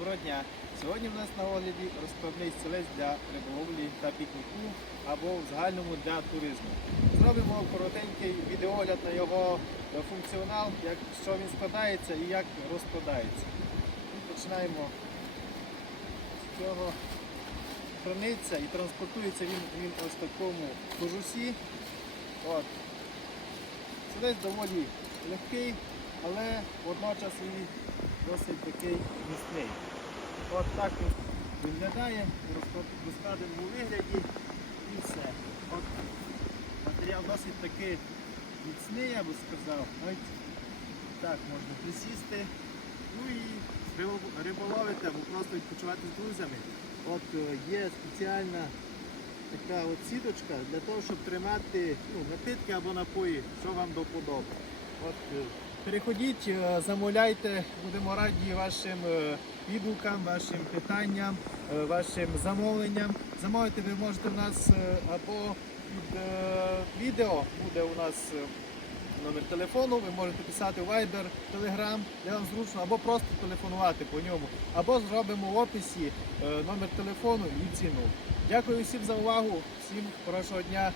Доброго дня! Сьогодні в нас на огляді розкладний стілець для риболовлі та пікніку або в загальному для туризму. Зробимо коротенький відеогляд на його функціонал, як, що він складається і як розкладається. І починаємо з цього. Храниться і транспортується він, він ось такому кожусі. От. Стілець доволі легкий, але водночас і досить такий міцний. От так він виглядає розкладеному вигляді і все. От матеріал досить таки міцний, я би сказав. Навіть так можна присісти. Ну і риболовити або просто відпочивати з друзями. От е, є спеціальна така от сіточка для того, щоб тримати ну, напитки або напої, що вам до вподоби. От, е, переходіть, е, замовляйте, будемо раді вашим е, відгукам, вашим питанням, е, вашим замовленням. Замовити ви можете в нас або під відео буде у нас. Номер телефону, ви можете писати Viber, Telegram, де вам зручно, або просто телефонувати по ньому, або зробимо в описі номер телефону і ціну. Дякую всім за увагу, всім хорошого дня,